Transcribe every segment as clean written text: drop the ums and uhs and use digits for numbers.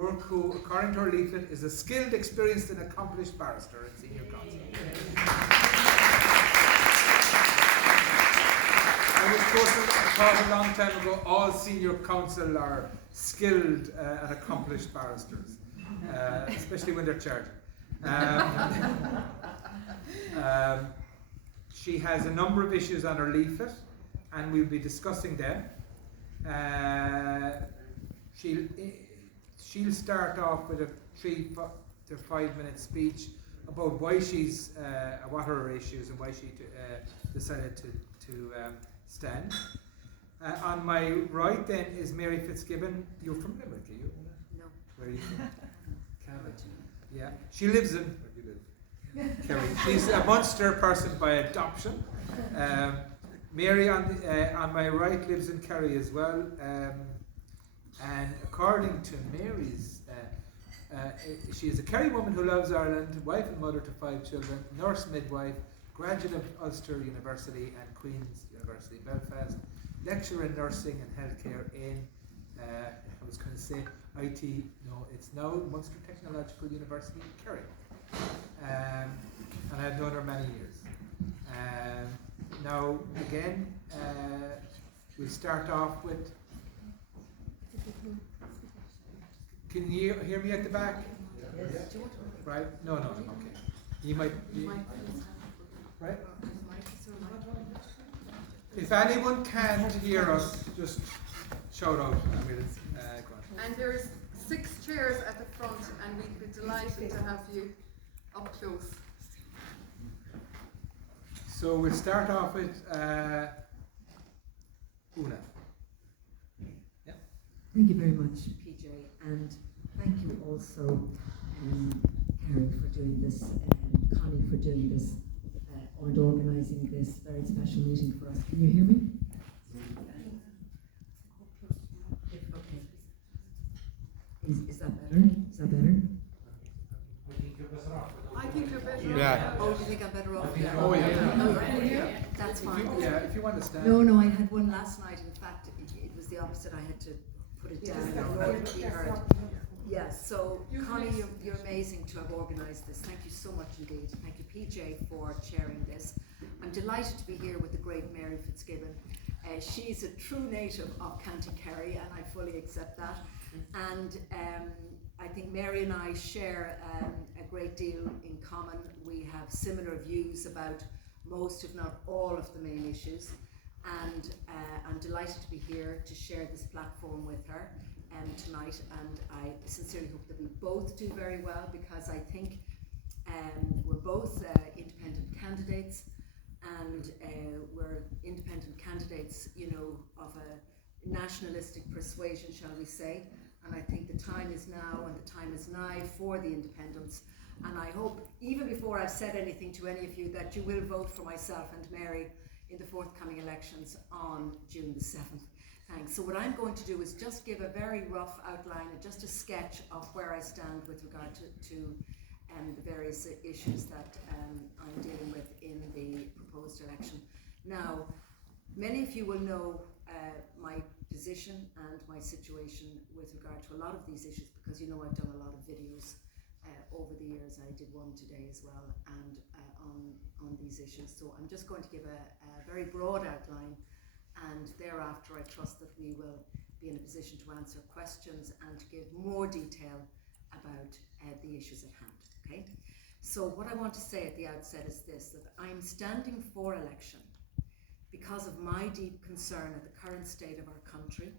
McGurk, who, according to her leaflet, is a skilled, experienced and accomplished barrister and senior counsel. I was taught a long time ago, all senior counsel are skilled and accomplished barristers, especially when they're charging. She has a number of issues on her leaflet, and we'll be discussing them. She'll start off with a 3 to 5 minute speech about why she's, what are her issues and why she decided to stand. On my right then is Mary Fitzgibbon. You're from Limerick, are you? No. Where are you from? Canada. Yeah. She lives in, where do you live? Kerry. She's a Munster person by adoption. Mary on my right lives in Kerry as well. And according to Mary's, she is a Kerry woman who loves Ireland, wife and mother to 5 children, nurse midwife, graduate of Ulster University and Queen's University Belfast, lecturer in nursing and healthcare in, I was going to say IT, no, it's now Munster Technological University in Kerry. And I've known her many years. Now, again, we'll start off with. Can you hear me at the back? Yes. Right? No, okay. You might. Right? If anyone can't hear us, just shout out and we'll go on. And there's 6 chairs at the front, and we'd be delighted to have you up close. So we'll start off with Una. Yeah. Thank you very much, PJ, and thank you also, Carrie, for doing this, Connie for doing this, and organising this very special meeting for us. Can you hear me? Okay. Is that better? Is that better? I think you're better Yeah. off. Oh, do you think I'm better off? Yeah. Oh, yeah. Yeah. That's fine. If you want to stand. No, I had one last night. In fact, it was the opposite. I had to put it down in order to be heard. Yes, so Connie, you're amazing to have organised this. Thank you so much indeed. Thank you, PJ, for chairing this. I'm delighted to be here with the great Mary Fitzgibbon. She's a true native of County Kerry, and I fully accept that. And I think Mary and I share a great deal in common. We have similar views about most, if not all, of the main issues. And I'm delighted to be here to share this platform with her tonight. And I sincerely hope that we both do very well, because I think we're both independent candidates, and we're independent candidates, of a nationalistic persuasion, shall we say. And I think the time is now and the time is nigh for the independents. And I hope, even before I've said anything to any of you, that you will vote for myself and Mary in the forthcoming elections on June the 7th. Thanks. So what I'm going to do is just give a very rough outline, just a sketch of where I stand with regard to the various issues that I'm dealing with in the proposed election. Now, many of you will know my position and my situation with regard to a lot of these issues, because I've done a lot of videos over the years. I did one today as well, and on these issues. So I'm just going to give a very broad outline, and thereafter I trust that we will be in a position to answer questions and to give more detail about the issues at hand. Okay? So what I want to say at the outset is this, that I'm standing for election because of my deep concern at the current state of our country,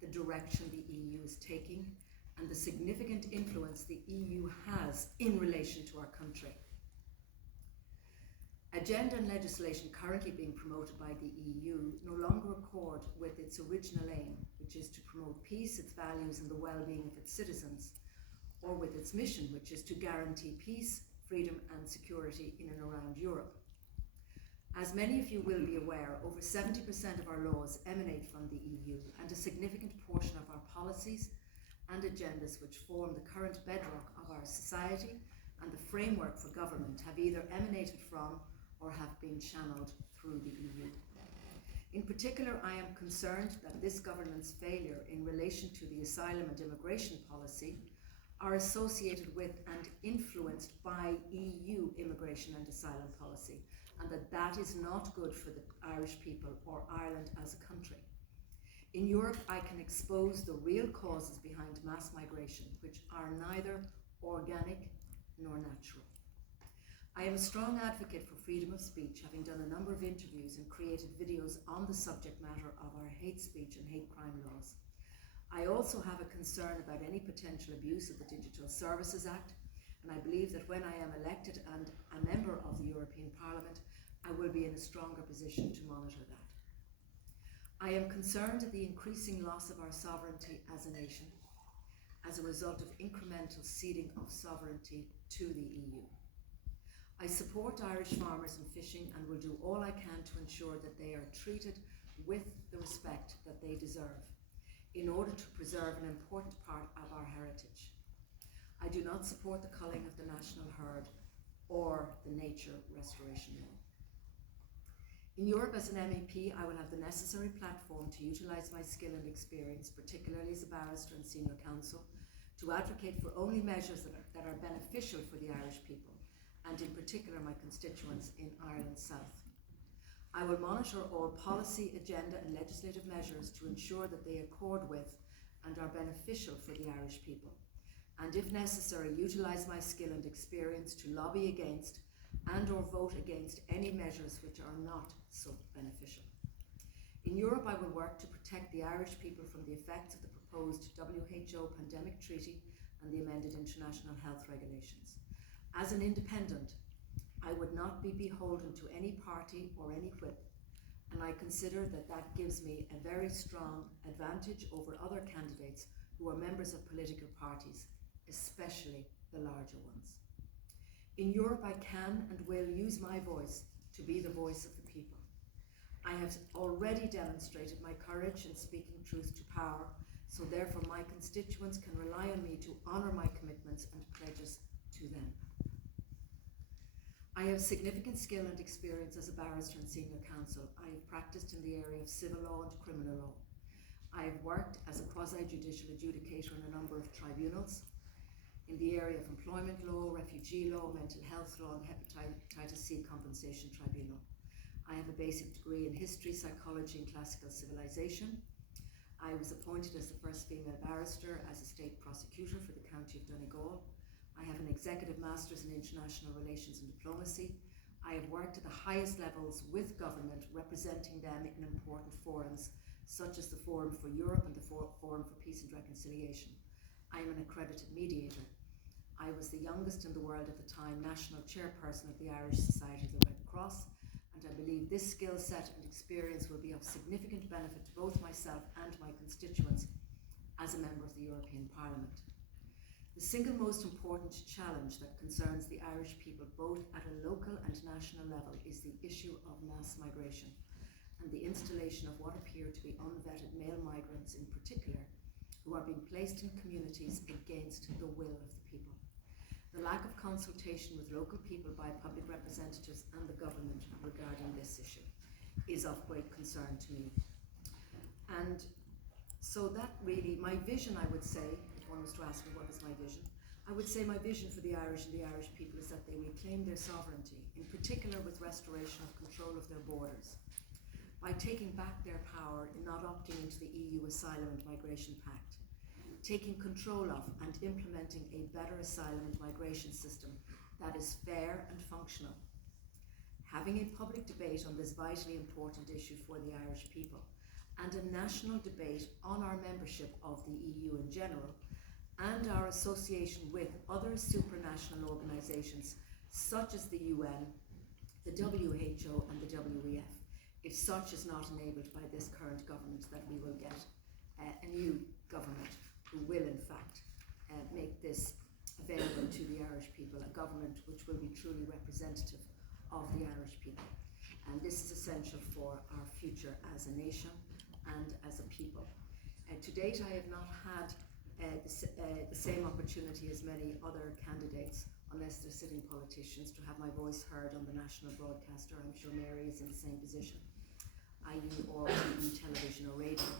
the direction the EU is taking, and the significant influence the EU has in relation to our country. Agenda and legislation currently being promoted by the EU no longer accord with its original aim, which is to promote peace, its values, and the well-being of its citizens, or with its mission, which is to guarantee peace, freedom, and security in and around Europe. As many of you will be aware, over 70% of our laws emanate from the EU, and a significant portion of our policies and agendas which form the current bedrock of our society and the framework for government have either emanated from or have been channeled through the EU. In particular, I am concerned that this government's failure in relation to the asylum and immigration policy are associated with and influenced by EU immigration and asylum policy, and that is not good for the Irish people or Ireland as a country. In Europe, I can expose the real causes behind mass migration, which are neither organic nor natural. I am a strong advocate for freedom of speech, having done a number of interviews and created videos on the subject matter of our hate speech and hate crime laws. I also have a concern about any potential abuse of the Digital Services Act, and I believe that when I am elected and a member of the European Parliament, I will be in a stronger position to monitor that. I am concerned at the increasing loss of our sovereignty as a nation as a result of incremental ceding of sovereignty to the EU. I support Irish farmers and fishing and will do all I can to ensure that they are treated with the respect that they deserve in order to preserve an important part of our heritage. I do not support the culling of the national herd or the nature restoration law. In Europe, as an MEP, I will have the necessary platform to utilise my skill and experience, particularly as a barrister and senior counsel, to advocate for only measures that are beneficial for the Irish people, and in particular my constituents in Ireland South. I will monitor all policy, agenda and legislative measures to ensure that they accord with and are beneficial for the Irish people, and if necessary, utilise my skill and experience to lobby against and or vote against any measures which are not so beneficial. In Europe, I will work to protect the Irish people from the effects of the proposed WHO pandemic treaty and the amended international health regulations. As an independent, I would not be beholden to any party or any whip, and I consider that that gives me a very strong advantage over other candidates who are members of political parties, especially the larger ones. In Europe, I can and will use my voice to be the voice of the people. I have already demonstrated my courage in speaking truth to power, so therefore my constituents can rely on me to honour my commitments and pledges to them. I have significant skill and experience as a barrister and senior counsel. I have practiced in the area of civil law and criminal law. I have worked as a quasi-judicial adjudicator in a number of tribunals in the area of employment law, refugee law, mental health law, and hepatitis C compensation tribunal. I have a basic degree in history, psychology, and classical civilization. I was appointed as the first female barrister as a state prosecutor for the county of Donegal. I have an executive master's in international relations and diplomacy. I have worked at the highest levels with government, representing them in important forums, such as the Forum for Europe and the Forum for Peace and Reconciliation. I am an accredited mediator. I was the youngest in the world at the time national chairperson of the Irish Society of the Red Cross, and I believe this skill set and experience will be of significant benefit to both myself and my constituents as a member of the European Parliament. The single most important challenge that concerns the Irish people both at a local and national level is the issue of mass migration and the installation of what appear to be unvetted male migrants in particular, who are being placed in communities against the will of the people. The lack of consultation with local people by public representatives and the government regarding this issue is of great concern to me. And so that really, my vision, I would say, if one was to ask me what is my vision, I would say my vision for the Irish and the Irish people is that they reclaim their sovereignty, in particular with restoration of control of their borders, by taking back their power in not opting into the EU Asylum and Migration Pact, taking control of and implementing a better asylum and migration system that is fair and functional, having a public debate on this vitally important issue for the Irish people, and a national debate on our membership of the EU in general, and our association with other supranational organisations such as the UN, the WHO and the WEF, if such is not enabled by this current government, that we will get a new government who will in fact make this available to the Irish people, a government which will be truly representative of the Irish people. And this is essential for our future as a nation and as a people. To date, I have not had the same opportunity as many other candidates, unless they're sitting politicians, to have my voice heard on the national broadcaster. I'm sure Mary is in the same position. i.e. or television or radio.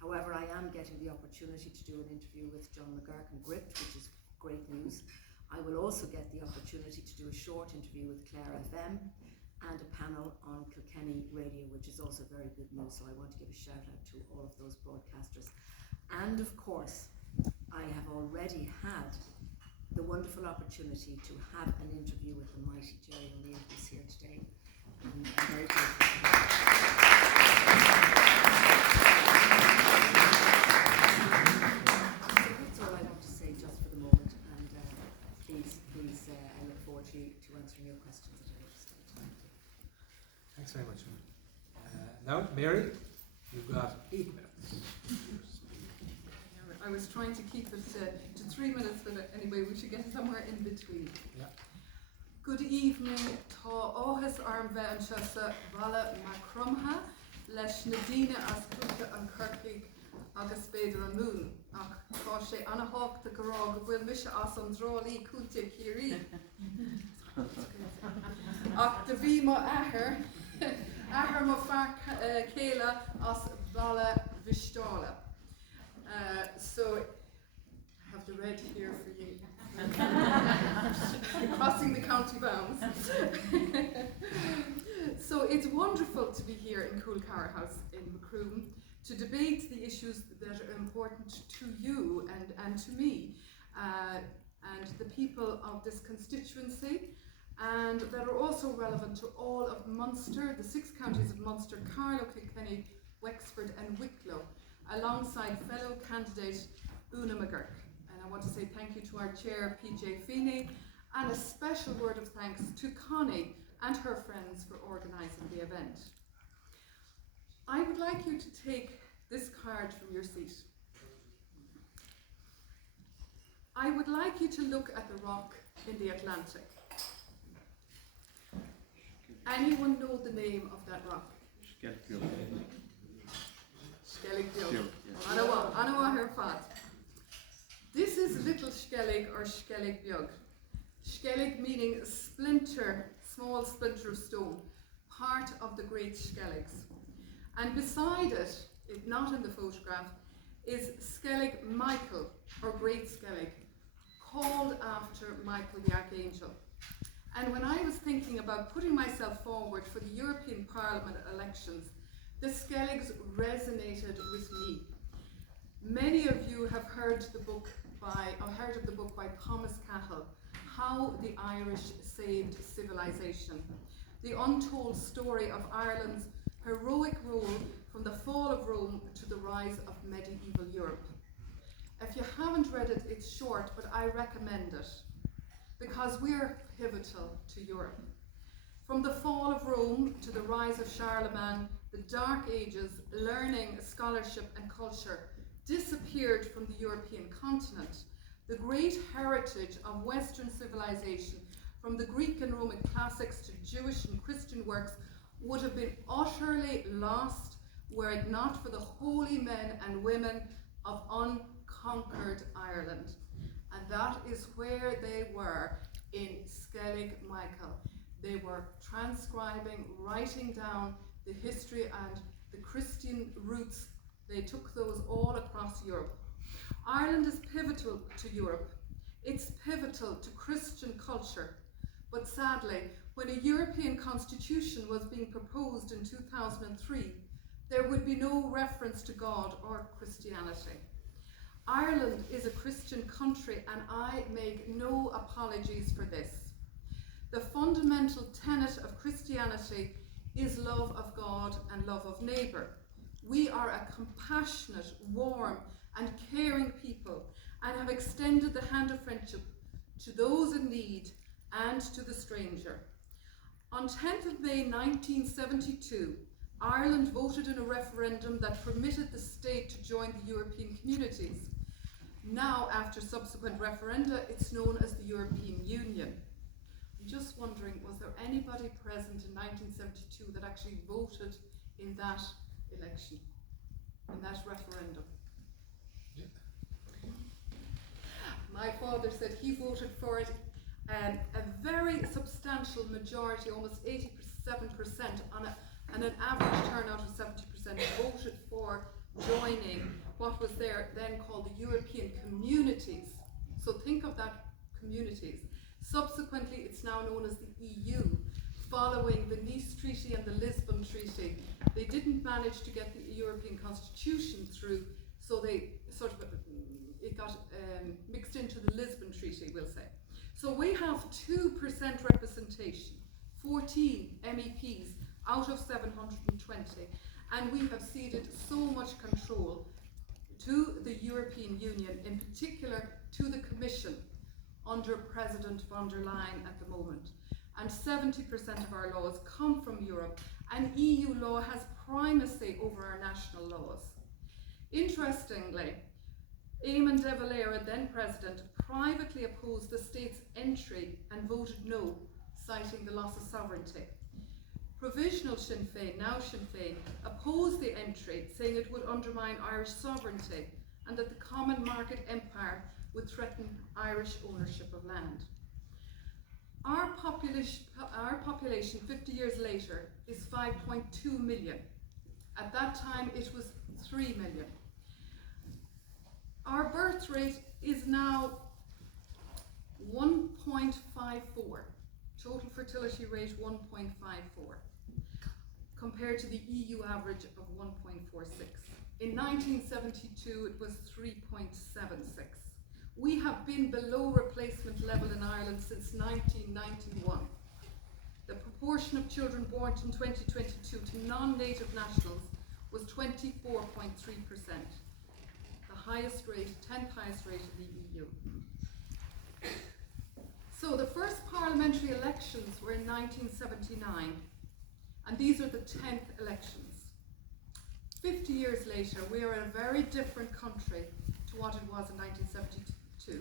However, I am getting the opportunity to do an interview with John McGurk and Gript, which is great news. I will also get the opportunity to do a short interview with Clare FM and a panel on Kilkenny Radio, which is also very good news. So I want to give a shout out to all of those broadcasters. And of course, I have already had the wonderful opportunity to have an interview with the mighty Jerry O'Neill, who's here today. And I'm very grateful. So that's all I want to say just for the moment. And please, I look forward to answering your questions at a later stage. Thank you. Thanks very much. Now, Mary, you've got 8 minutes. I was trying to keep it to 3 minutes, but anyway, we should get somewhere in between. Yeah. Good evening, tá áthas arm bheith an seasa bhalla Macromha leis na daoine as cúta an Kirkig agus beidir an mún ach tá sé anna háachta go rá go bhfuil mise as an drálaí cúta círí. Ach de bhí má athair má fear céile as bhalla Vistála. So I have the red here for you. Crossing the county bounds. So it's wonderful to be here in Coolcara House in Macroom to debate the issues that are important to you and to me and the people of this constituency, and that are also relevant to all of Munster, the 6 counties of Munster, Carlow, Kilkenny, Wexford and Wicklow, alongside fellow candidate Una McGurk. And I want to say thank you to our chair, PJ Feeney, and a special word of thanks to Connie and her friends for organising the event. I would like you to take this card from your seat. I would like you to look at the rock in the Atlantic. Anyone know the name of that rock? Anawa her fat. This is Little Skellig or Skellig Bjug. Skellig meaning splinter, small splinter of stone, part of the Great Skelligs. And beside it, not in the photograph, is Skellig Michael or Great Skellig, called after Michael the Archangel. And when I was thinking about putting myself forward for the European Parliament elections, the Skelligs resonated with me. Many of you have heard of the book by Thomas Cahill, How the Irish Saved Civilization, the untold story of Ireland's heroic rule from the fall of Rome to the rise of medieval Europe. If you haven't read it, it's short, but I recommend it because we're pivotal to Europe. From the fall of Rome to the rise of Charlemagne, the Dark Ages, learning, scholarship and culture disappeared from the European continent. The great heritage of Western civilization, from the Greek and Roman classics to Jewish and Christian works, would have been utterly lost were it not for the holy men and women of unconquered Ireland. And that is where they were in Skellig Michael. They were transcribing, writing down the history and the Christian roots. They took those all across Europe. Ireland is pivotal to Europe. It's pivotal to Christian culture. But sadly, when a European constitution was being proposed in 2003, there would be no reference to God or Christianity. Ireland is a Christian country, and I make no apologies for this. The fundamental tenet of Christianity is love of God and love of neighbour. We are a compassionate, warm and caring people, and have extended the hand of friendship to those in need and to the stranger. On 10th of May 1972, Ireland voted in a referendum that permitted the state to join the European communities. Now, after subsequent referenda, it's known as the European Union. I'm just wondering, was there anybody present in 1972 that actually voted in that election, in that referendum? Yeah. My father said he voted for it, and a very substantial majority, almost 87%, on a and an average turnout of 70% voted for joining what was there then called the European Communities. So think of that, communities. Subsequently, it's now known as the EU, following the Nice Treaty and the Lisbon Treaty. They didn't manage to get the European Constitution through, so they sort of, it got mixed into the Lisbon Treaty, we'll say. So we have 2% representation, 14 MEPs out of 720, and we have ceded so much control to the European Union, in particular to the Commission under President von der Leyen at the moment. And 70% of our laws come from Europe, and EU law has primacy over our national laws. Interestingly, Eamon de Valera, then President, privately opposed the state's entry and voted no, citing the loss of sovereignty. Provisional Sinn Féin, now Sinn Féin, opposed the entry, saying it would undermine Irish sovereignty and that the common market empire would threaten Irish ownership of land. Our population 50 years later is 5.2 million. At that time it was 3 million. Our birth rate is now 1.54. Total fertility rate 1.54, compared to the EU average of 1.46. In 1972 it was 3.76. We have been below replacement level in Ireland since 1991. The proportion of children born in 2022 to non-native nationals was 24.3%, the highest rate, 10th highest rate in the EU. So the first parliamentary elections were in 1979, and these are the 10th elections. 50 years later, we are in a very different country to what it was in 1972.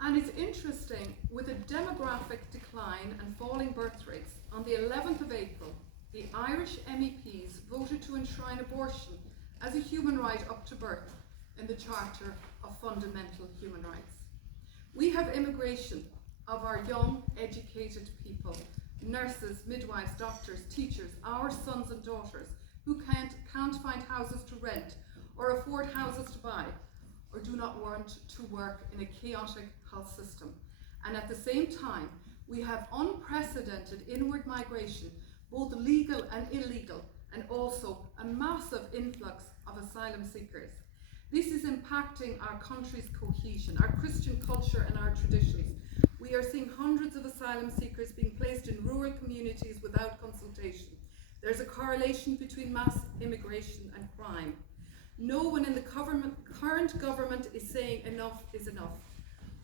And it's interesting, with a demographic decline and falling birth rates, on the 11th of April, the Irish MEPs voted to enshrine abortion as a human right up to birth in the Charter of Fundamental Human Rights. We have immigration of our young, educated people, nurses, midwives, doctors, teachers, our sons and daughters, who can't find houses to rent or afford houses to buy, or do not want to work in a chaotic health system. And at the same time, we have unprecedented inward migration, both legal and illegal, and also a massive influx of asylum seekers. This is impacting our country's cohesion, our Christian culture and our traditions. We are seeing hundreds of asylum seekers being placed in rural communities without consultation. There's a correlation between mass immigration and crime. No one in the current government is saying enough is enough.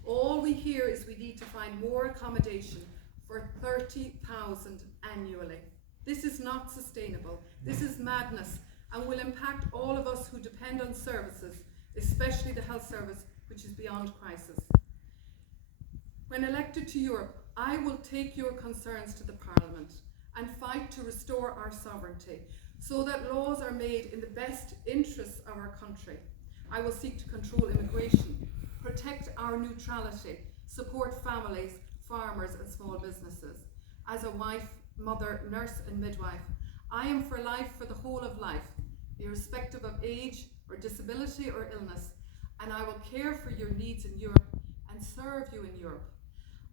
All we hear is we need to find more accommodation for 30,000 annually. This is not sustainable. This is madness, and will impact all of us who depend on services, especially the health service, which is beyond crisis. When elected to Europe, I will take your concerns to the Parliament and fight to restore our sovereignty, so that laws are made in the best interests of our country. I will seek to control immigration, protect our neutrality, support families, farmers and small businesses. As a wife, mother, nurse and midwife, I am for life for the whole of life, irrespective of age or disability or illness, and I will care for your needs in Europe and serve you in Europe.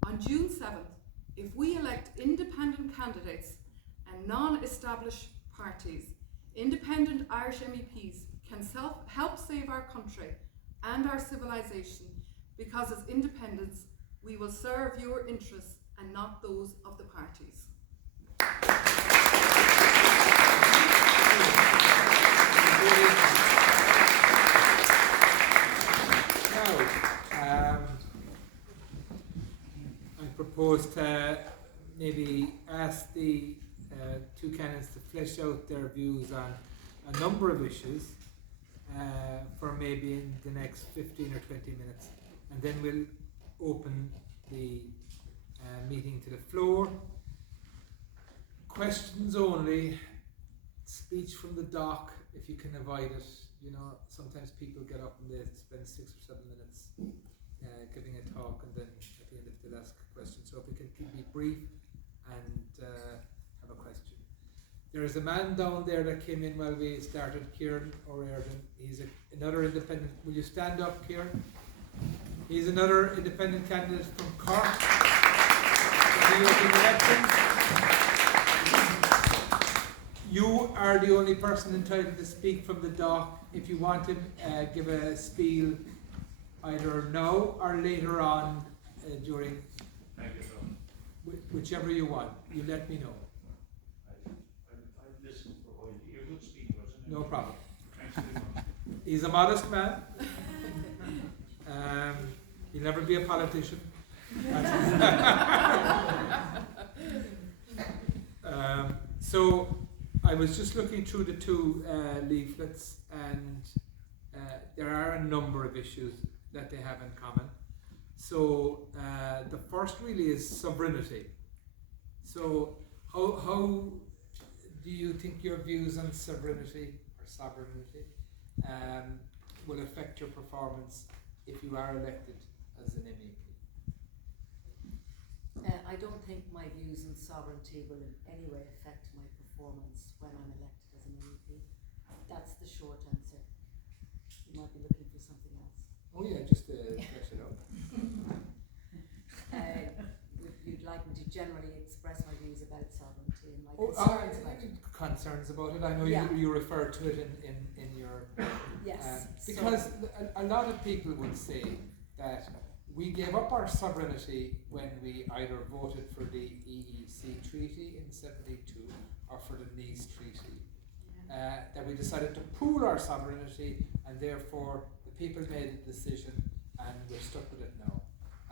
On June 7th, if we elect independent candidates and non-established parties, independent Irish MEPs can help save our country and our civilization, because as independents, we will serve your interests and not those of the parties. Now, I propose to maybe ask the two candidates to flesh out their views on a number of issues for maybe in the next 15 or 20 minutes, and then we'll open the meeting to the floor. Questions only, speech from the dock if you can avoid it. You know, sometimes people get up and they spend 6 or 7 minutes giving a talk, and then at the end of it they'll ask a question. So if we can be brief and There's a man down there that came in while we started, Kieran O'Riordan. He's another independent. Will you stand up, Kieran? He's another independent candidate from Cork for the European elections. You are the only person entitled to speak from the dock. If you want to give a spiel either now or later on during, Thank you, sir. whichever you want, you let me know. I listened for a while. You're a good speaker, isn't it? No problem. Thanks very much. He's a modest man. He'll never be a politician. So I was just looking through the two leaflets, and there are a number of issues that they have in common. So the first really is sovereignty. So how do you think your views on sovereignty will affect your performance if you are elected as an MEP? I don't think my views on sovereignty will in any way affect my performance when I'm elected as an MEP. That's the short answer. You might be looking for something else. Oh yeah, just to flesh it out. You'd like me to generally express my views about sovereignty and my Concerns concerns about it. about it. I know you referred to it in your Yes. because a lot of people would say that we gave up our sovereignty when we either voted for the EEC Treaty in '72 or for the Nice Treaty. That we decided to pool our sovereignty, and therefore the people made a decision, and we're stuck with it now.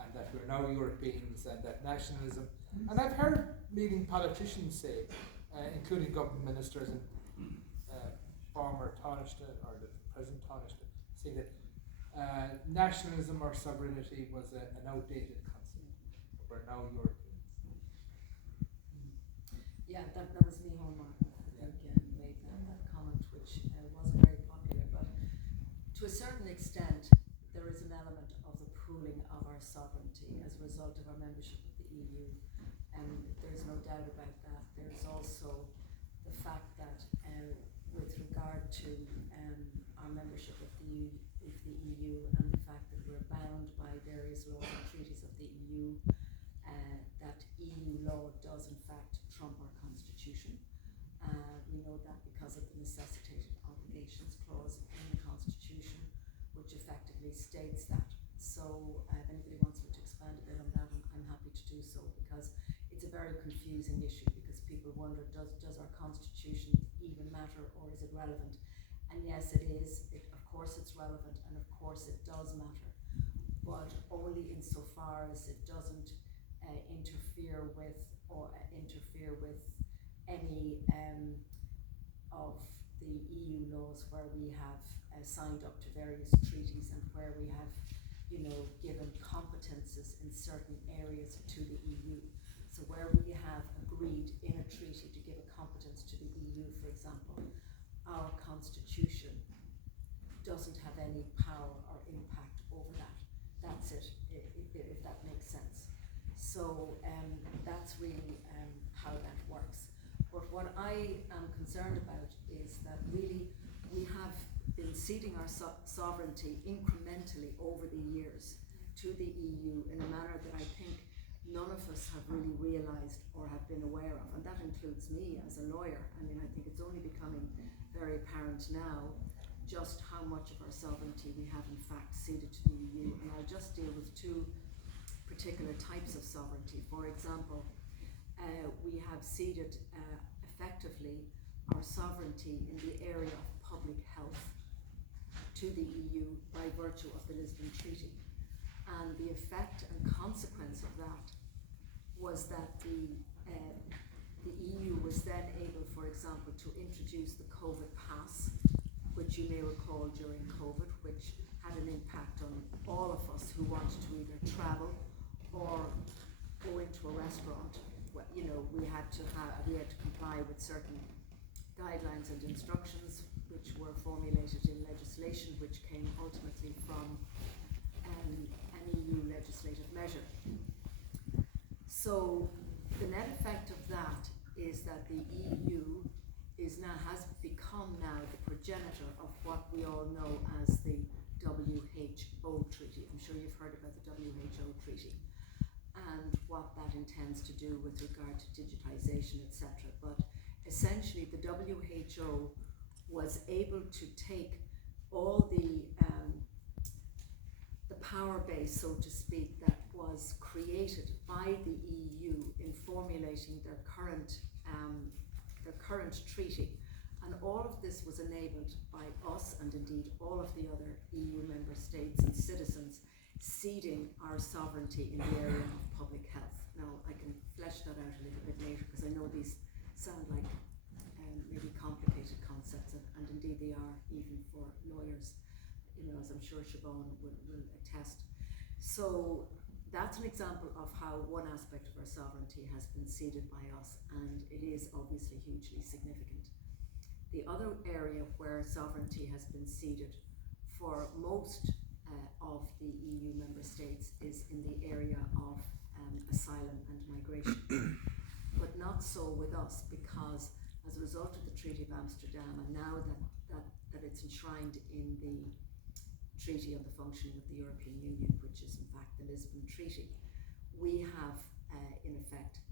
And that we're now Europeans, and that nationalism. And I've heard leading politicians say, including government ministers and former Taoiseach or the present Taoiseach, say that nationalism or sovereignty was an outdated concept. We're now Europeans. Yeah, that was me, Hallmark, I think, made that comment, which wasn't very popular. But to a certain extent, there is an element of the pooling of our sovereignty as a result of our membership of the EU, and there's no doubt about that. There's also the fact that with regard to our membership of the EU and the fact that we're bound by various laws and treaties of the EU, that EU law does in fact trump our constitution. We know that because of the necessitated obligations clause in the constitution, which effectively states that. So if anybody wants me to expand a bit on that, I'm happy to do so, because it's a very confusing issue, because people wonder, does our constitution even matter, or is it relevant? And yes, it is. Of course it's relevant, and of course it does matter, but only insofar as it doesn't interfere with any of the EU laws where we have signed up to various treaties, and where we have, given competences in certain areas to the EU. So where we have agreed in a treaty to give a competence to the EU, for example, our constitution doesn't have any power or impact over that. That's it, if that makes sense. So that's really how that works. But what I am concerned about is that really we have been ceding our sovereignty incrementally over the years to the EU in a manner that I think none of us have really realised or have been aware of, and that includes me as a lawyer. I mean, I think it's only becoming very apparent now just how much of our sovereignty we have in fact ceded to the EU, and I'll just deal with two particular types of sovereignty. For example, we have ceded effectively our sovereignty in the area of public health to the EU by virtue of the Lisbon Treaty. And the effect and consequence of that was that the EU was then able, for example, to introduce the COVID pass, which you may recall during COVID, which had an impact on all of us who wanted to either travel or go into a restaurant. We had to comply with certain guidelines and instructions, which were formulated in legislation, which came ultimately from an EU legislative measure. So the net effect of that is that the EU has become now the progenitor of what we all know as the WHO Treaty. I'm sure you've heard about the WHO Treaty and what that intends to do with regard to digitization, etc. But essentially the WHO was able to take all the power base, so to speak, that was created by the EU in formulating their current treaty. And all of this was enabled by us and indeed all of the other EU member states and citizens ceding our sovereignty in the area of public health. Now, I can flesh that out a little bit later because I know these sound like maybe complicated concepts, and indeed they are, even for lawyers, as I'm sure Siobhan will attest. So that's an example of how one aspect of our sovereignty has been ceded by us, and it is obviously hugely significant. The other area where sovereignty has been ceded for most of the EU member states is in the area of asylum and migration. But not so with us, because as a result of the Treaty of Amsterdam, and now that it's enshrined in the Treaty on the Functioning of the European Union, which is in fact the Lisbon Treaty, we have in effect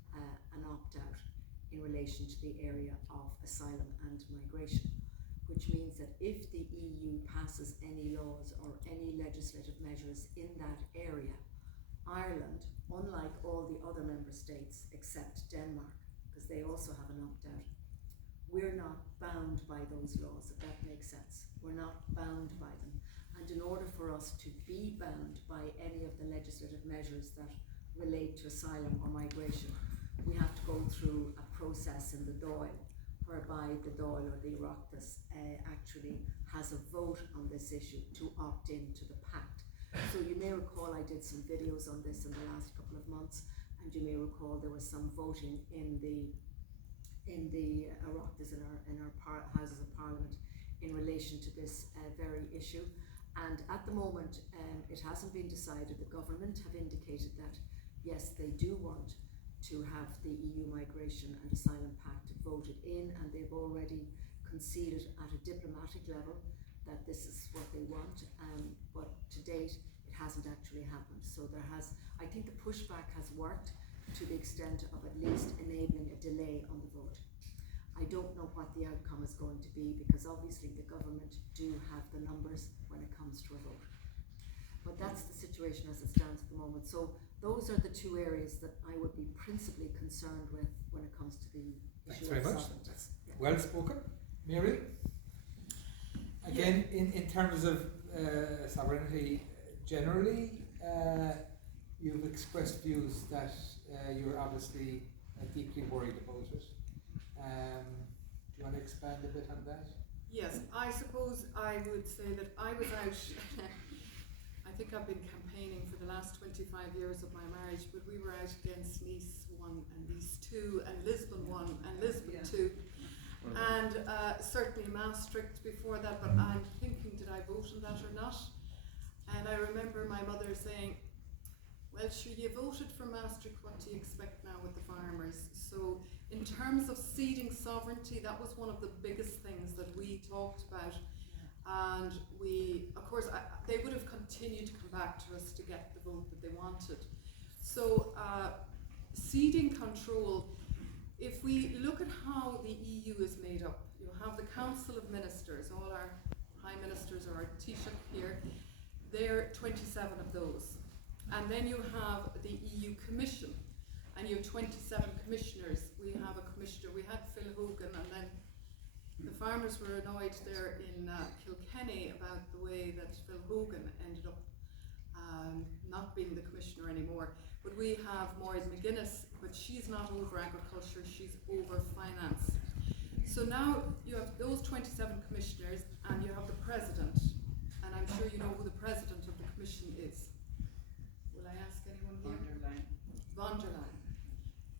an opt-out in relation to the area of asylum and migration, which means that if the EU passes any laws or any legislative measures in that area, Ireland, unlike all the other member states except Denmark, because they also have an opt-out, we're not bound by those laws, if that makes sense. We're not bound by them. And in order for us to be bound by any of the legislative measures that relate to asylum or migration, we have to go through a process in the Dáil, whereby the Dáil or the Oireachtas actually has a vote on this issue to opt into the pact. So you may recall I did some videos on this in the last couple of months, and you may recall there was some voting in the Oireachtas in our Houses of Parliament in relation to this very issue. And at the moment, it hasn't been decided. The government have indicated that yes, they do want to have the EU Migration and Asylum Pact voted in, and they've already conceded at a diplomatic level that this is what they want, but to date it hasn't actually happened. So I think the pushback has worked to the extent of at least enabling a delay on the vote. I don't know what the outcome is going to be, because obviously the government do have the numbers when it comes to a vote. But that's the situation as it stands at the moment. So those are the two areas that I would be principally concerned with when it comes to the issue of sovereignty. Well spoken. Mary? Again, in terms of sovereignty generally, you've expressed views that you're obviously deeply worried about it. Do you want to expand a bit on that? Yes, I suppose I would say that I was out, I think I've been campaigning for the last 25 years of my marriage, but we were out against Nice 1 and Nice 2 and Lisbon 1 and Lisbon 2. And certainly Maastricht before that, but I'm thinking, did I vote on that or not? And I remember my mother saying, well, sure, you voted for Maastricht, what do you expect now with the farmers? So in terms of ceding sovereignty, that was one of the biggest things that we talked about. And we, of course, they would have continued to come back to us to get the vote that they wanted. So ceding control, if we look at how the EU is made up, you have the Council of Ministers, all our Prime Ministers or our Taoiseach here, there are 27 of those. And then you have the EU Commission, and you have 27 commissioners. We have a commissioner, we had Phil Hogan, and then the farmers were annoyed there in Kilkenny about the way that Phil Hogan ended up not being the commissioner anymore. But we have Maureen McGuinness, but she's not over agriculture, she's over finance. So now you have those 27 commissioners, and you have the president, and I'm sure you know who the president of the commission is. Will I ask anyone here? Von der Leyen.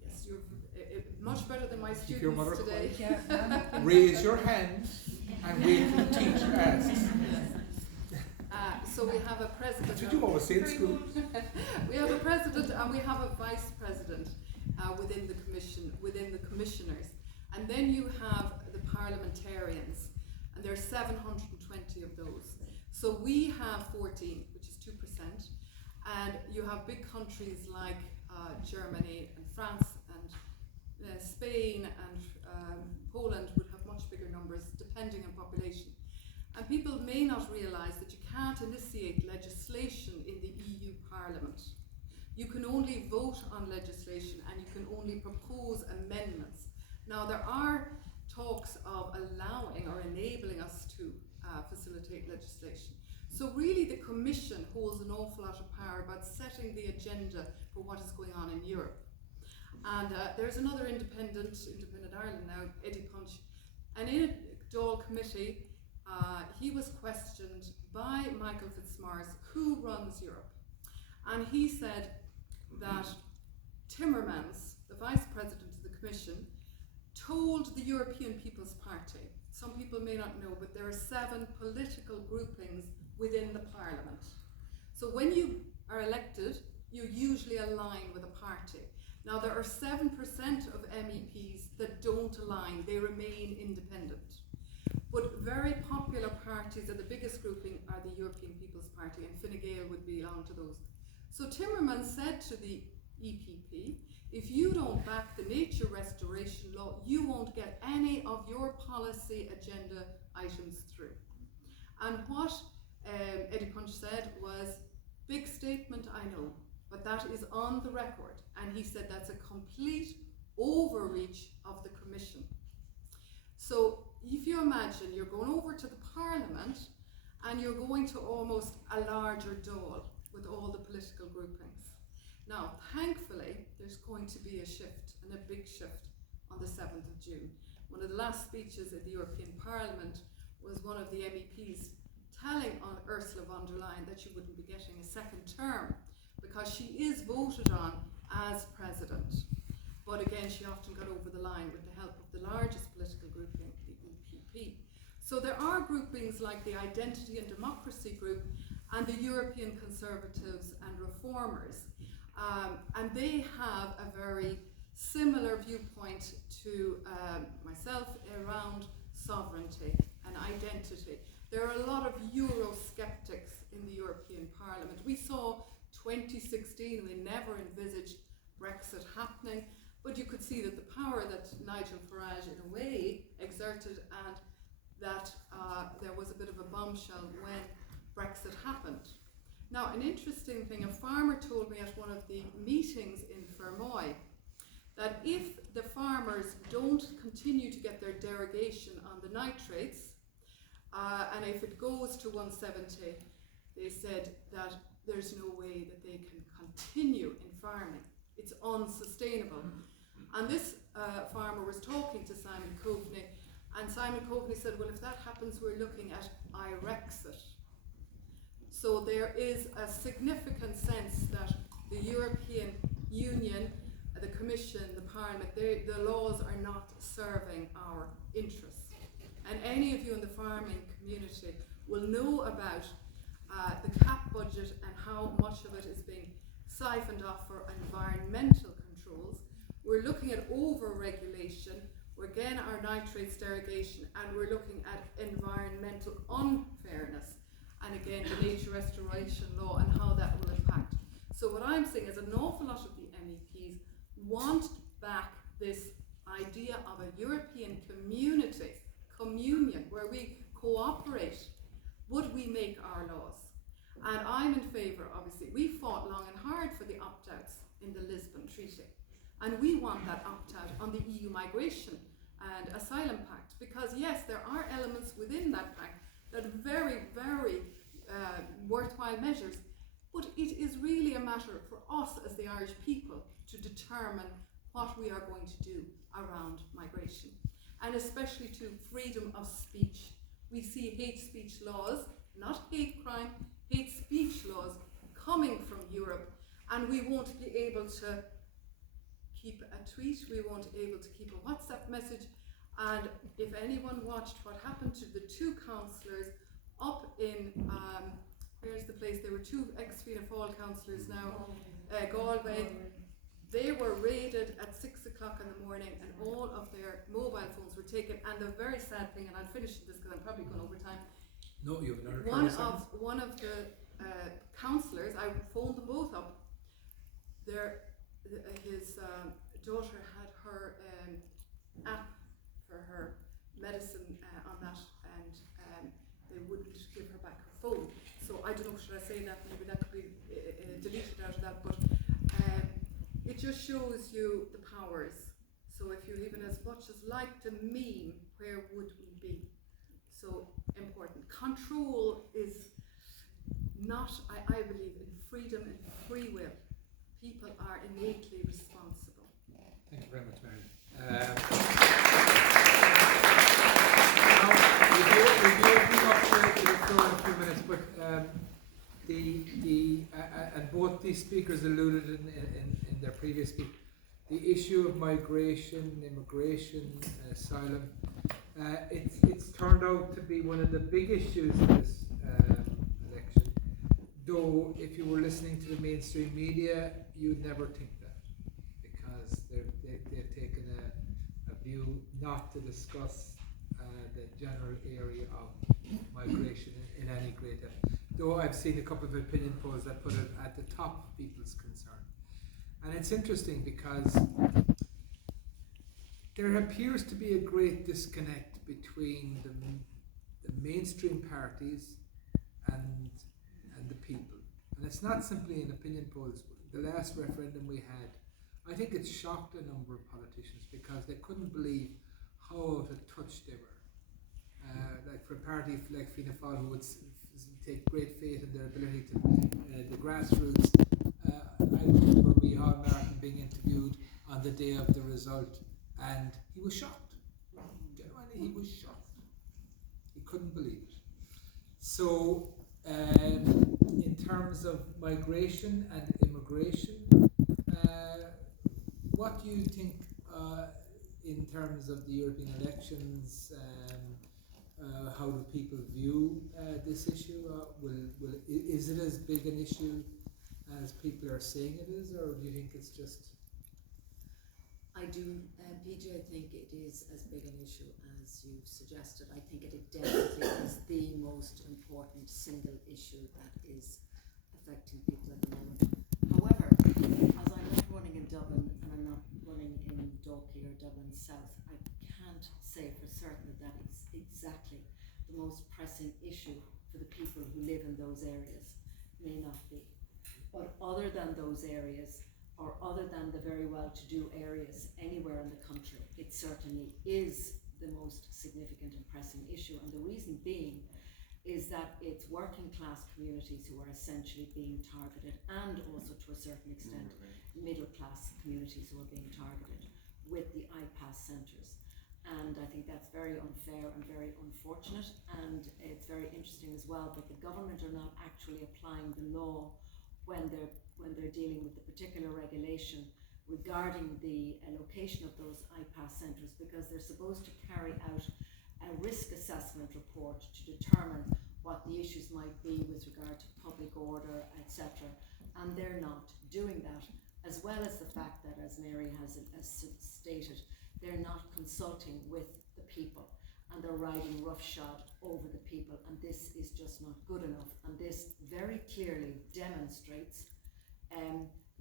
Yes, you're much better than my students today. Raise your hand and wait till the teacher asks. So we have a president. That's what you always say in school. We have a president and we have a vice president within the commission, within the commissioners. And then you have the parliamentarians, and there are 720 of those. So we have 14, which is 2%, and you have big countries like Germany and France and Spain and Poland would have much bigger numbers depending on population. And people may not realise that you can't initiate legislation in the EU Parliament. You can only vote on legislation and you can only propose amendments. Now there are talks of allowing or enabling us to facilitate legislation. So really the Commission holds an awful lot of power about setting the agenda for what is going on in Europe. And there's another independent Ireland now, Eddie Punch, and in a Dáil committee, he was questioned by Michael Fitzmaurice, who runs Europe. And he said that Timmermans, the Vice President of the Commission, told the European People's Party, some people may not know, but there are 7 political groupings within the Parliament. So when you are elected, you usually align with a party. Now there are 7% of MEPs that don't align, they remain independent. But very popular parties, and the biggest grouping are the European People's Party, and Fine Gael would belong to those. So Timmermans said to the EPP, if you don't back the nature restoration law, you won't get any of your policy agenda items through. And what Eddie Punch said was, big statement, I know, but that is on the record. And he said that's a complete overreach of the Commission. So if you imagine you're going over to the Parliament and you're going to almost a larger Dáil with all the political groupings. Now, thankfully, there's going to be a shift, and a big shift, on the 7th of June. One of the last speeches at the European Parliament was one of the MEPs telling Ursula von der Leyen that she wouldn't be getting a second term because she is voted on as president. But again, she often got over the line with the help of the largest political grouping, the EPP. So there are groupings like the Identity and Democracy Group and the European Conservatives and Reformers. And they have a very similar viewpoint to myself around sovereignty and identity. There are a lot of Eurosceptics in the European Parliament. We saw 2016, we never envisaged Brexit happening, but you could see that the power that Nigel Farage in a way exerted, and that there was a bit of a bombshell when Brexit happened. Now, an interesting thing, a farmer told me at one of the meetings in Fermoy that if the farmers don't continue to get their derogation on the nitrates, and if it goes to 170, they said that there's no way that they can continue in farming. It's unsustainable. And this farmer was talking to Simon Coveney, and Simon Coveney said, well, if that happens, we're looking at Irexit. So there is a significant sense that the European Union, the Commission, the Parliament, the laws are not serving our interests. And any of you in the farming community will know about the CAP budget and how much of it is being siphoned off for environmental controls. We're looking at over-regulation, again our nitrates derogation, and we're looking at environmental unfairness, and again the nature restoration law and how that will impact. So what I'm saying is an awful lot of the MEPs want back this idea of a European communion, where we cooperate. Would we make our laws? And I'm in favour, obviously. We fought long and hard for the opt-outs in the Lisbon Treaty. And we want that opt-out on the EU Migration and Asylum Pact, because yes, there are elements within that pact that are very, very worthwhile measures, but it is really a matter for us as the Irish people to determine what we are going to do around migration, and especially to freedom of speech. We see hate speech laws, not hate crime, hate speech laws coming from Europe, and we won't be able to keep a tweet, we won't be able to keep a WhatsApp message. And if anyone watched what happened to the 2 councillors up in, where's the place, there were 2 ex-Fianna Fáil councillors now, Galway, They were raided at 6 o'clock in the morning, and all of their mobile phones were taken. And the very sad thing, and I'll finish this because I'm probably going over time. No, you have another 30 One seconds. one of the counsellors, I phoned them both up. His daughter had her app for her medicine on that, and they wouldn't give her back her phone. So I don't know, should I say that? Maybe that could be deleted out of that, but it just shows you the powers. So if you even as much as liked a meme, where would we be? So important. Control is not, I believe, in freedom and free will. People are innately responsible. Thank you very much, Mary. We'll be opening up the floor in a few minutes, but and both these speakers alluded in their previous speech, the issue of migration, immigration, asylum, it's turned out to be one of the big issues in this election. Though, if you were listening to the mainstream media, you'd never think that, because they've taken a view not to discuss the general area of migration in any great depth. Though I've seen a couple of opinion polls that put it at the top of people's concern. And it's interesting because there appears to be a great disconnect between the mainstream parties and the people. And it's not simply in opinion polls. The last referendum we had, I think it shocked a number of politicians because they couldn't believe how out of touch they were. Like for a party like Fianna Fáil, who would take great faith in their ability to the grassroots. I remember Micheál Martin being interviewed on the day of the result, and he was shocked. Genuinely, he was shocked. He couldn't believe it. So, in terms of migration and immigration, what do you think in terms of the European elections? How do people view this issue? Is it as big an issue as people are saying it is, or do you think it's just? I do, PJ, think it is as big an issue as you've suggested. I think it definitely is the most important single issue that is affecting people at the moment. However, as I'm not running in Dublin and I'm not running in Dalkey or Dublin South, I can't say for certain that it's exactly the most pressing issue for the people who live in those areas. May not be. But other than those areas, or other than the very well-to-do areas anywhere in the country, it certainly is the most significant and pressing issue. And the reason being is that it's working class communities who are essentially being targeted, and also to a certain extent middle class communities who are being targeted with the iPass centres. And I think that's very unfair and very unfortunate, and it's very interesting as well that the government are not actually applying the law when they're dealing with the particular regulation regarding the location of those iPass centres, because they're supposed to carry out a risk assessment report to determine what the issues might be with regard to public order, etc. And they're not doing that, as well as the fact that, as Mary has stated, they're not consulting with the people, and they're riding roughshod over the people, and this is just not good enough. And this very clearly demonstrates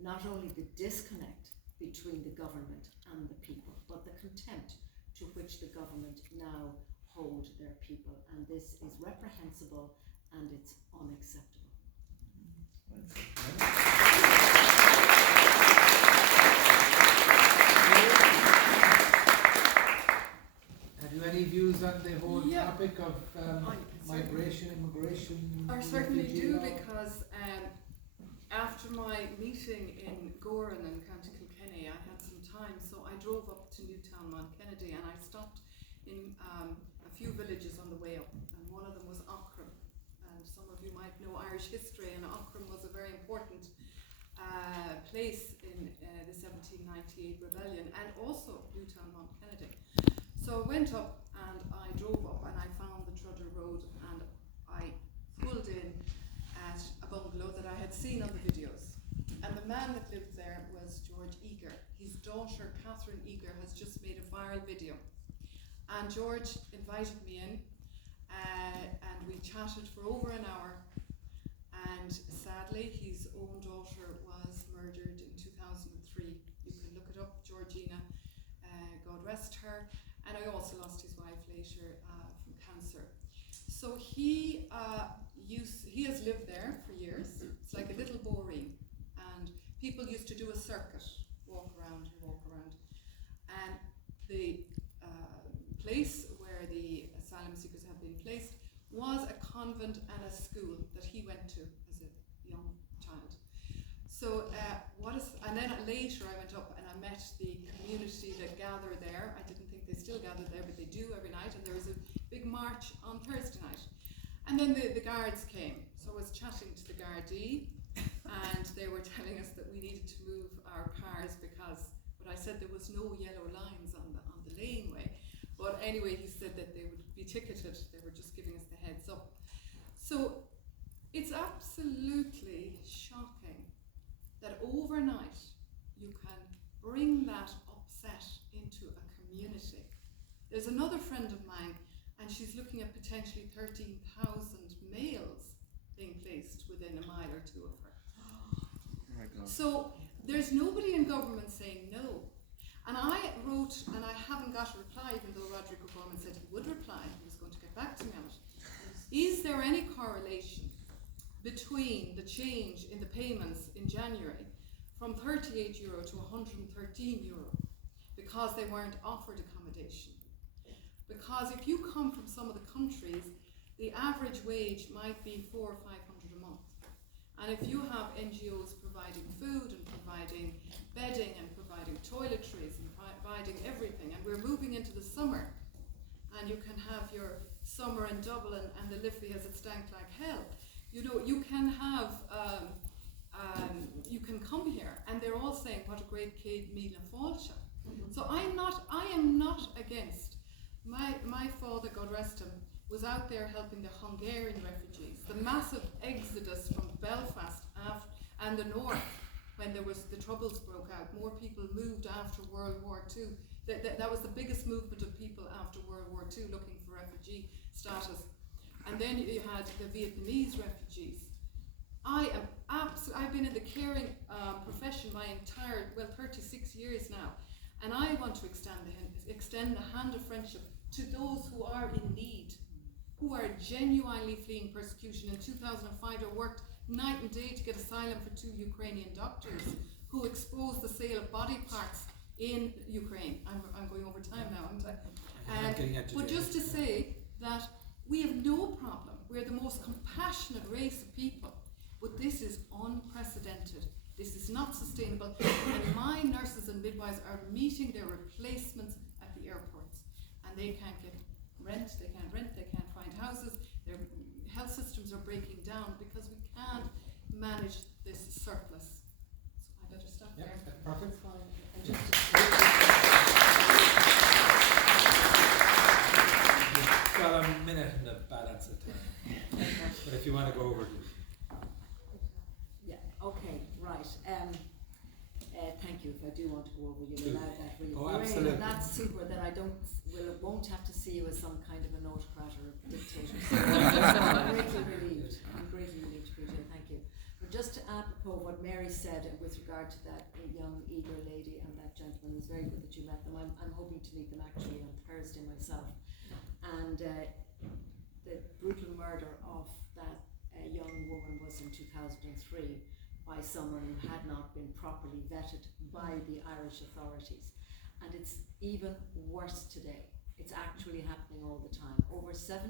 not only the disconnect between the government and the people, but the contempt to which the government now hold their people, and this is reprehensible and it's unacceptable. Have you any views on the whole topic of migration, immigration? I certainly do, law? because after my meeting in Goran and County Kilkenny, I had some time, so I drove up to Newtown, Mount Kennedy, and I stopped in a few villages on the way up, and one of them was Macroom. And some of you might know Irish history, and Macroom was a very important place in the 1798 rebellion, and also Newtown, Mount Kennedy. So I went up and I drove up and I found the Trudder Road, and I pulled in at a bungalow that I had seen on the videos. And the man that lived there was George Eager. daughter, Catherine Eager, has just made a viral video. And George invited me in, and we chatted for over an hour. And sadly, his own daughter was murdered in 2003. You can look it up, Georgina, God rest her. And I also lost his wife later from cancer. So he has lived there for years. It's like a little Boreen. And people used to do a circuit, walk around. And the place where the asylum seekers have been placed was a convent and a school that he went to as a young child. So and then later I went up and I met the community that gather there. I didn't think they still gathered there, but they do every night, and there was a big march on Thursday night. And then the guards came. So I was chatting to the Gardaí, and they were telling us that we needed to move our cars because, but I said there was no yellow lines on the laneway. But anyway, he said that they would be ticketed. They were just giving us the heads up. So it's absolutely shocking that overnight you can bring that upset into a community. There's another friend of mine, and she's looking at potentially 13,000 males being placed within a mile or two of her. Oh my God. So there's nobody in government saying no. And I wrote, and I haven't got a reply, even though Roderick O'Gorman said he would reply, he was going to get back to me on it. Is there any correlation between the change in the payments in January from €38 to €113 because they weren't offered accommodation? Because if you come from some of the countries, the average wage might be $400 or $500 a month. And if you have NGOs providing food and providing bedding and providing toiletries and providing everything, and we're moving into the summer, and you can have your summer in Dublin and the Liffey as it stank like hell. You know, you can have, you can come here, and they're all saying what a great Céad Míle Fáilte. So I am not against. My father, God rest him, was out there helping the Hungarian refugees, the massive exodus from Belfast and the north when the troubles broke out. More people moved after World War II. That was the biggest movement of people after World War II looking for refugee status. And then you had the Vietnamese refugees. I've been in the caring profession my entire, 36 years now, and I want to extend the hand of friendship to those who are in need, who are genuinely fleeing persecution. In 2005, I worked night and day to get asylum for 2 Ukrainian doctors who exposed the sale of body parts in Ukraine. I'm going over time now, aren't I? But just to say that we have no problem. We're the most compassionate race of people, but this is unprecedented. This is not sustainable. And my nurses and midwives are meeting their replacements at the airports, and they can't get rent, they can't find houses, their health systems are breaking down because we can't manage this surplus. So I better stop there. Perfect. And You've got a minute and a balance of time. But if you want to go over to yeah, okay, right. Thank you. If I do want to go over, you'll allow that, will you? Oh, absolutely. And that's super that I won't have to see you as some kind of an autocrat or a dictator. So I'm greatly relieved. PJ, thank you. But just to apropos what Mary said with regard to that young eager lady and that gentleman, it's very good that you met them. I'm hoping to meet them actually on Thursday myself. And the brutal murder of that young woman was in 2003 by someone who had not been properly vetted by the Irish authorities. And it's even worse today. It's actually happening all the time. Over 75%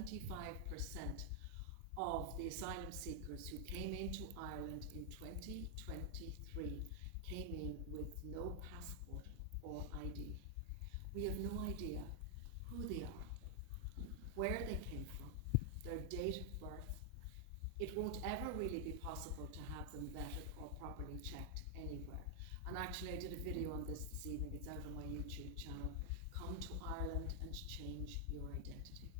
of the asylum seekers who came into Ireland in 2023 came in with no passport or ID. We have no idea who they are, where they came from, their date of birth. It won't ever really be possible to have them vetted or properly checked anywhere. And actually I did a video on this evening, it's out on my YouTube channel. Come to Ireland and change your identity.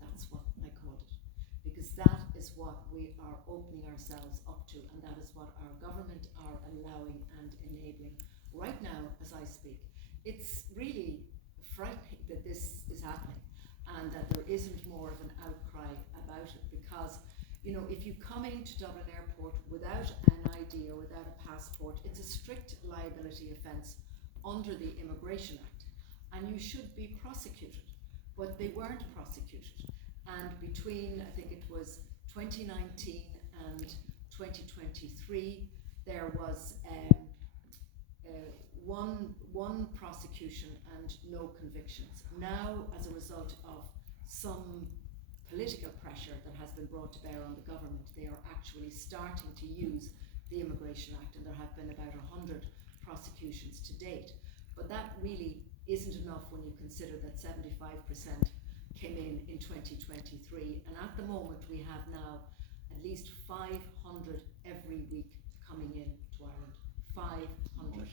That's what I called it. Because that is what we are opening ourselves up to, and that is what our government are allowing and enabling right now as I speak. It's really frightening that this is happening and that there isn't more of an outcry about it, because if you come into Dublin Airport without an ID or without a passport, it's a strict liability offence under the Immigration Act, and you should be prosecuted, but they weren't prosecuted. And between, I think it was 2019 and 2023, there was one prosecution and no convictions. Now, as a result of some political pressure that has been brought to bear on the government, they are actually starting to use the Immigration Act, and there have been about 100 prosecutions to date. But that really isn't enough when you consider that 75% came in 2023, and at the moment we have now at least 500 every week coming in to Ireland. 500.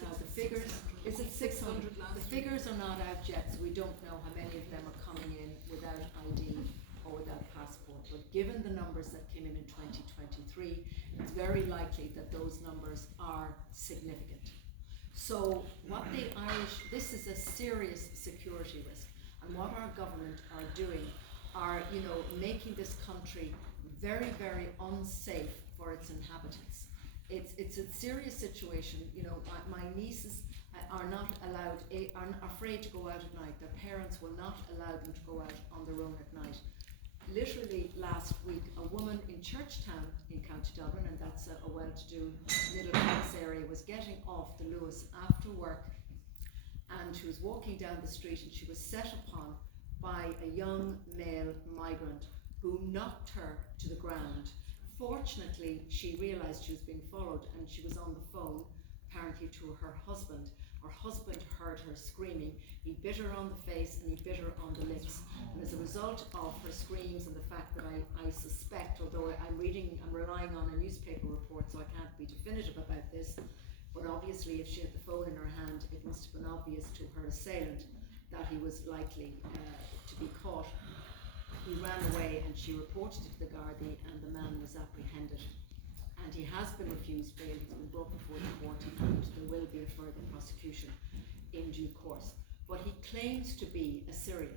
Now the figures, is it 600? The figures are not out yet, so we don't know how many of them are coming in without ID or without passport. But given the numbers that came in 2023, it's very likely that those numbers are significant. So what the Irish, this is a serious security risk, and what our government are doing are, making this country very, very unsafe for its inhabitants. It's a serious situation. My nieces are not allowed, are afraid to go out at night. Their parents will not allow them to go out on their own at night. Literally last week, a woman in Churchtown in County Dublin, and that's a well-to-do middle class area, was getting off the Lewis after work, and she was walking down the street, and she was set upon by a young male migrant who knocked her to the ground. Fortunately, she realised she was being followed, and she was on the phone, apparently to her husband. Her husband heard her screaming. He bit her on the face and he bit her on the lips. And as a result of her screams and the fact that I suspect, although I'm relying on a newspaper report, so I can't be definitive about this, but obviously if she had the phone in her hand, it must have been obvious to her assailant that he was likely to be caught. He ran away, and she reported it to the Gardaí, and the man was apprehended. And he has been refused bail. He's been brought before the court, and there will be a further prosecution in due course. But he claims to be a Syrian,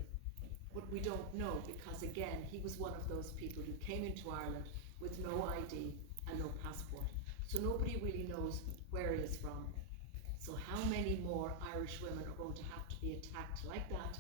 but we don't know, because again, he was one of those people who came into Ireland with no ID and no passport. So nobody really knows where he is from. So how many more Irish women are going to have to be attacked like that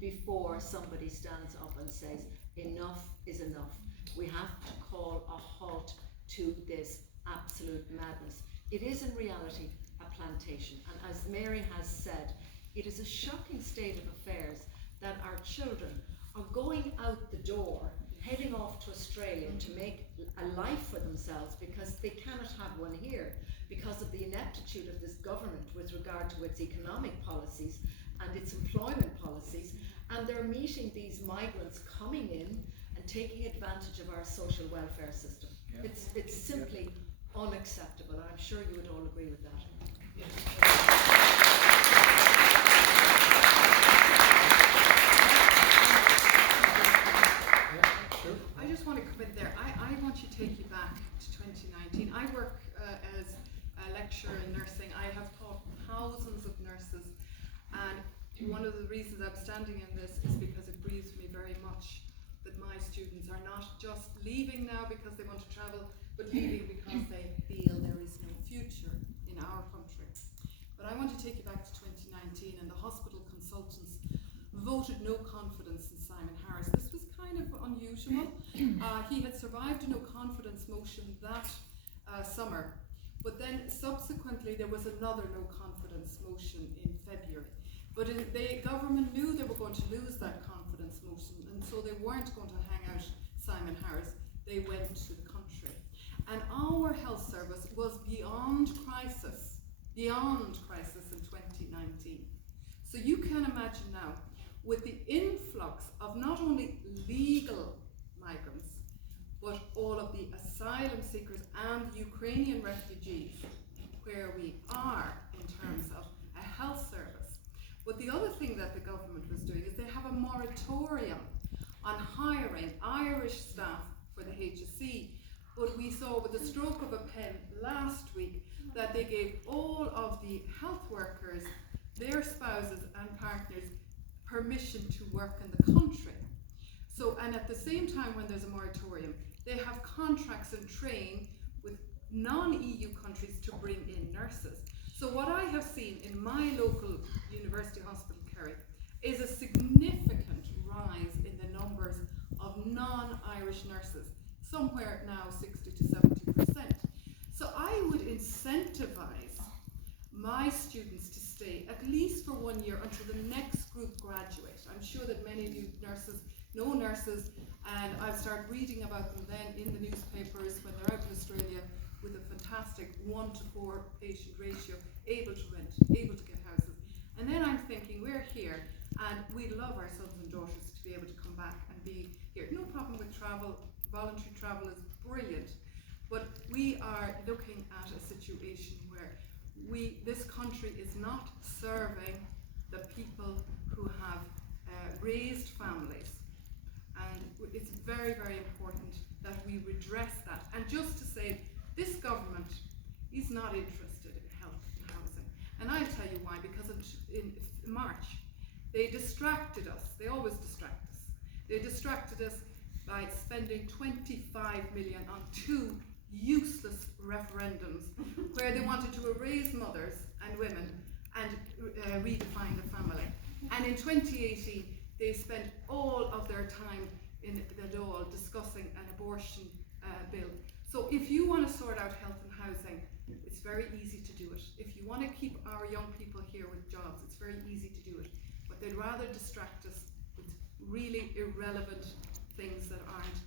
before somebody stands up and says, enough is enough? We have to call a halt to this absolute madness. It is in reality a plantation, and as Mary has said, it is a shocking state of affairs that our children are going out the door, heading off to Australia to make a life for themselves, because they cannot have one here because of the ineptitude of this government with regard to its economic policies and its employment policies, and they're meeting these migrants coming in and taking advantage of our social welfare system. Yeah. It's simply unacceptable, and I'm sure you would all agree with that. Yeah. I just want to come in there. I want to take you back to 2019. I work as a lecturer in nursing. I have taught thousands of nurses, and one of the reasons I'm standing in this is because it grieves me very much that my students are not just leaving now because they want to travel, but leaving because they feel there is no future in our country. But I want to take you back to 2019, and the hospital consultants voted no confidence in Simon Harris. This was kind of unusual. He had survived a no confidence motion that summer, but then subsequently there was another no confidence motion in February. But the government knew they were going to lose that confidence motion, and so they weren't going to hang out Simon Harris. They went to the country. And our health service was beyond crisis in 2019. So you can imagine now, with the influx of not only legal migrants, but all of the asylum seekers and the Ukrainian refugees, where we are in terms of a health service. But the other thing that the government was doing is they have a moratorium on hiring Irish staff for the HSE. But we saw with the stroke of a pen last week that they gave all of the health workers, their spouses and partners, permission to work in the country. So, and at the same time when there's a moratorium, they have contracts and train with non-EU countries to bring in nurses. So what I have seen in my local university hospital, Kerry, is a significant rise in the numbers of non-Irish nurses, somewhere now 60 to 70%. So I would incentivize my students to stay at least for 1 year until the next group graduate. I'm sure that many of you nurses know nurses, and I've started reading about them then in the newspapers when they're out in Australia with a fantastic 1 to 4 patient ratio, able to rent, able to get houses. And then I'm thinking, we're here and we love our sons and daughters to be able to come back and be here. No problem with travel, voluntary travel is brilliant, but we are looking at a situation where this country is not serving the people who have raised families. And it's very, very important that we redress that. And just to say, this government is not interested in health and housing. And I'll tell you why, because in March, they distracted us. They always distract us. They distracted us by spending 25 million on 2 useless referendums where they wanted to erase mothers and women and redefine the family. And in 2018, they spent all of their time in the Dáil discussing an abortion bill. So if you want to sort out health and housing, it's very easy to do it. If you want to keep our young people here with jobs, it's very easy to do it. But they'd rather distract us with really irrelevant things that aren't